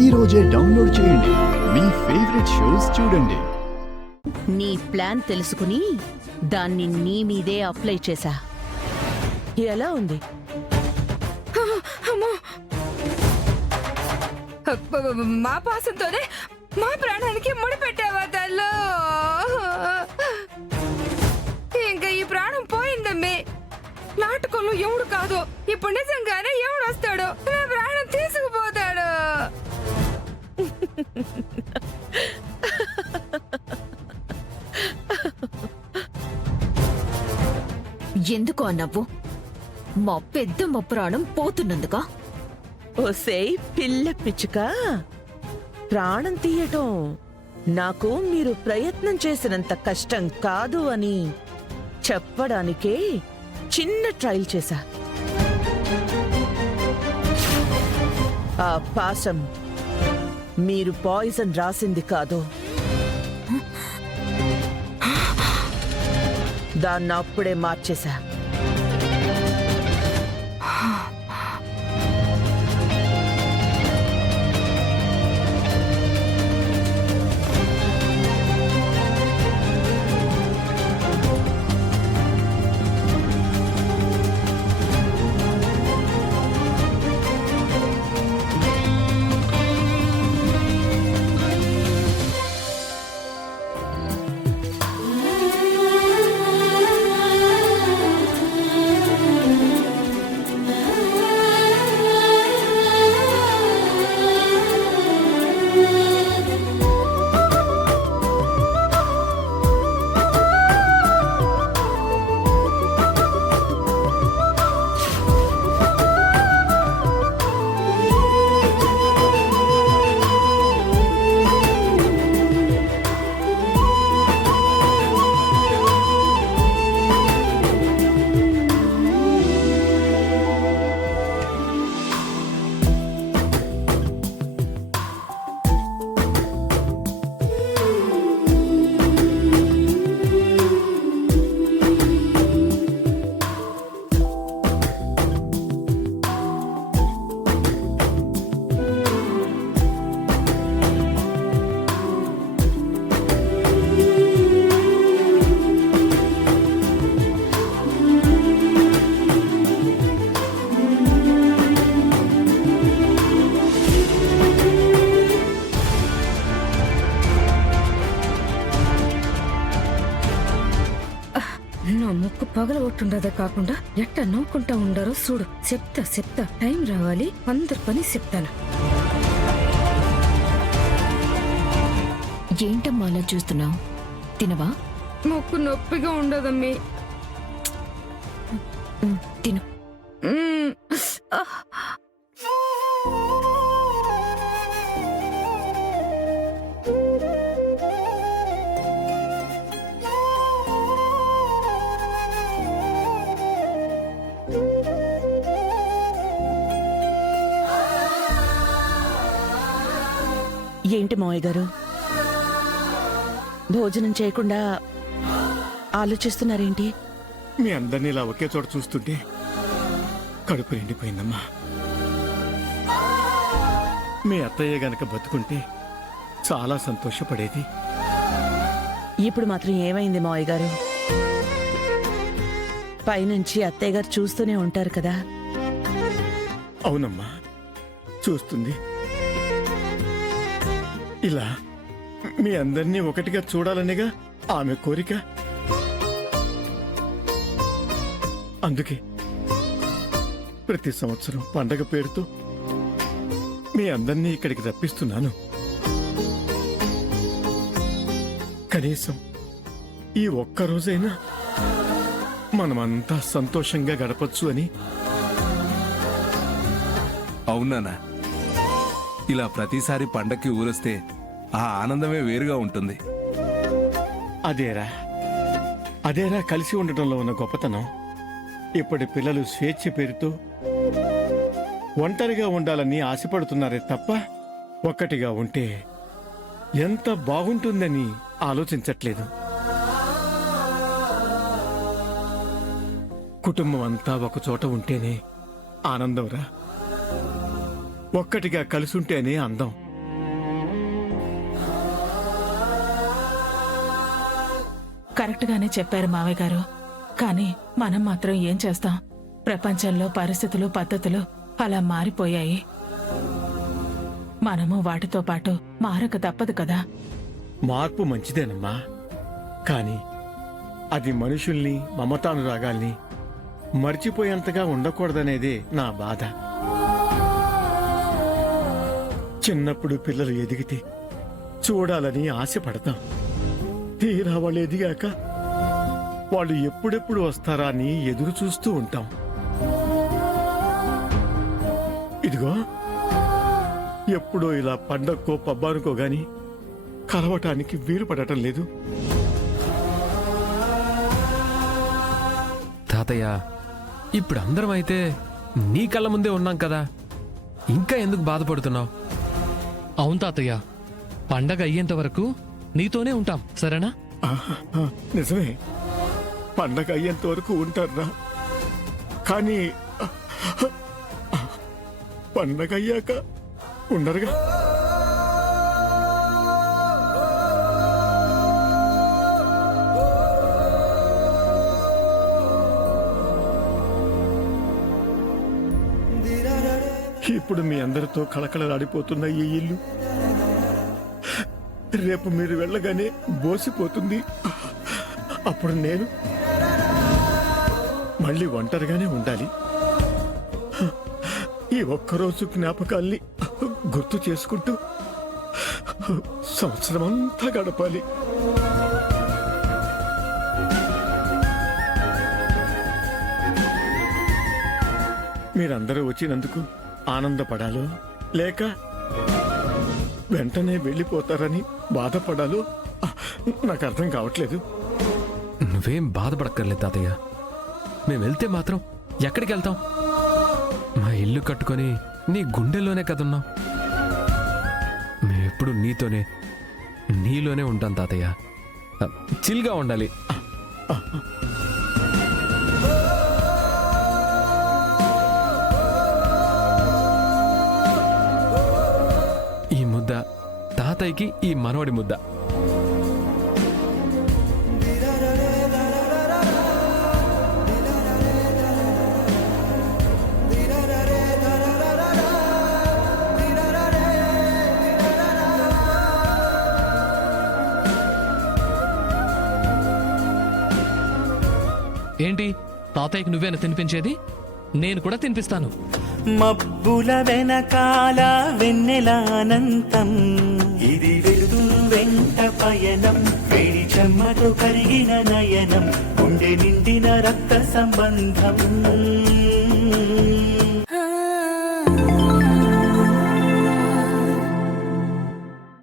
ఈ రోజే డౌన్లోడ్ చేయండి. మీ ఫేవరెట్ షోస్ చూడండి. నీ ప్లాన్ తెలుసుకుని దాన్ని నీ మీదే అప్లై చేశా. ఎలా ఉంది? మా పాసంతోనే మా ప్రాణానికి ముడిపెట్టావా తల్లు? ఇంకా ఈ ప్రాణం పోయిందమ్మే. నాటకంలో ఎవడు కాదు, ఇప్పుడు నిజంగానే ఎవడు వస్తాడు, నా ప్రాణం తీసుకుపోతాడు. ఎందుకు అన్నవ్వు? మా పెద్దమ్మ ప్రాణం పోతున్నందుక? ఓసేయ్ పిల్ల పిచ్చుక, ప్రాణం తీయటం నాకు మీరు ప్రయత్నం చేసినంత కష్టం కాదు అని చెప్పడానికే చిన్న ట్రయల్ చేశా. ఆ పాశం మీరు పాయిజన్ రాసింది కాదు, దాన్ని అప్పుడే మార్చేశా. నా ముక్కు పగలగొట్టుండదే కాకుండా ఎట్ట నవ్వుకుంటా ఉండారో చూడు. చెప్తా టైం రావాలి, అందరి పని చెప్తాను. ఏంటమ్మా అలా చూస్తున్నావు? తినవా? ముక్కు నొప్పిగా ఉండదమ్మి. తిను. ఏంటి మావయ్య గారు, భోజనం చేయకుండా ఆలోచిస్తున్నారేంటి? మీ అందరినీ ఇలా ఒకే చోట చూస్తుంటే కడుపు నిండిపోయిందమ్మా. మీ అత్తయ్య గనక బతుకుంటే చాలా సంతోషపడేది. ఇప్పుడు మాత్రం ఏమైంది మావయ్య గారు? పైనుంచి అత్తయ్య గారు చూస్తూనే ఉంటారు కదా. అవునమ్మా, చూస్తుంది. ఇలా మీ అందరినీ ఒకటిగా చూడాలనేగా ఆమె కోరిక. అందుకే ప్రతి సంవత్సరం పండగ పేరుతో మీ అందరినీ ఇక్కడికి రప్పిస్తున్నాను. కనీసం ఈ ఒక్క రోజైనా మనమంతా సంతోషంగా గడపచ్చు అని. అవునా? ఇలా ప్రతిసారి పండక్కి ఊరొస్తే ఆ ఆనందమే వేరుగా ఉంటుంది. అదేరా కలిసి ఉండటంలో ఉన్న గొప్పతనం. ఇప్పటి పిల్లలు స్వేచ్ఛ పేరుతో ఒంటరిగా ఉండాలని ఆశపడుతున్నారే తప్ప ఒక్కటిగా ఉంటే ఎంత బాగుంటుందని ఆలోచించట్లేదు. కుటుంబం అంతా ఒక చోట ఉంటేనే ఆనందంరా. ఒక్కటిగా కలిసుంటేనే అందం. కరెక్ట్ గానే చెప్పారు మావయ్య గారు. కానీ మనం మాత్రం ఏం చేస్తాం? ప్రపంచంలో పరిస్థితులు పద్ధతులు అలా మారిపోయాయి. మనము వాటితో పాటు మారక తప్పదు కదా. మార్పు మంచిదేనమ్మా, కానీ అది మనుషుల్ని మమతానురాగాల్ని మర్చిపోయేంతగా ఉండకూడదనేదే నా బాధ. చిన్నప్పుడు పిల్లలు ఎదిగితే చూడాలని ఆశపడతాం. తీరా వాళ్ళు ఎదిగాక వాళ్ళు ఎప్పుడెప్పుడు వస్తారా అని ఎదురు చూస్తూ ఉంటాం. ఇదిగో ఎప్పుడో ఇలా పండక్కో పబ్బానుకో గాని కలవటానికి వీలు పడటం లేదు. తాతయ్య, ఇప్పుడు అందరం అయితే నీ కళ్ళ ముందే ఉన్నాం కదా, ఇంకా ఎందుకు బాధపడుతున్నావు? అవును తాతయ్య, పండగ అయ్యేంత వరకు నీతోనే ఉంటాం, సరేనా? నిజమే, పండగ అయ్యేంత వరకు ఉంటారా, కానీ పండగ అయ్యాక ఉండరుగా. ఇప్పుడు మీ అందరితో కళకళలాడిపోతున్న ఈ ఇల్లు రేపు మీరు వెళ్ళగానే బోసిపోతుంది. అప్పుడు నేను మళ్ళీ ఒంటరిగానే ఉండాలి. ఈ ఒక్కరోజు జ్ఞాపకాల్ని గుర్తు చేసుకుంటూ సంవత్సరమంతా గడపాలి. మీరందరూ వచ్చినందుకు ఆనందపడాలో లేక వెంటనే వెళ్ళిపోతారని బాధపడాలో నాకు అర్థం కావట్లేదు. నువ్వేం బాధపడక్కర్లేదు తాతయ్య, మేము వెళ్తే మాత్రం ఎక్కడికి వెళ్తాం? మా ఇల్లు కట్టుకొని నీ గుండెల్లోనే కదున్నాం. మేమెప్పుడు నీతోనే నీలోనే ఉంటాం తాతయ్య. చిల్గా ఉండాలి. ఈ ముద్ద తాతయ్యకి, ఈ మనవడి ముద్ద. ఏంటి, తాతయ్యకి నువ్వేనా తినిపించేది? నేను కూడా తినిపిస్తాను. మబ్బుల వెనకాల వెన్నెలానంతం, ఇది వెలుతురు వెంట పయనం, వేడి చెమ్మతో కరిగిన నయనం, గుండె నిండిన రక్త సంబంధం.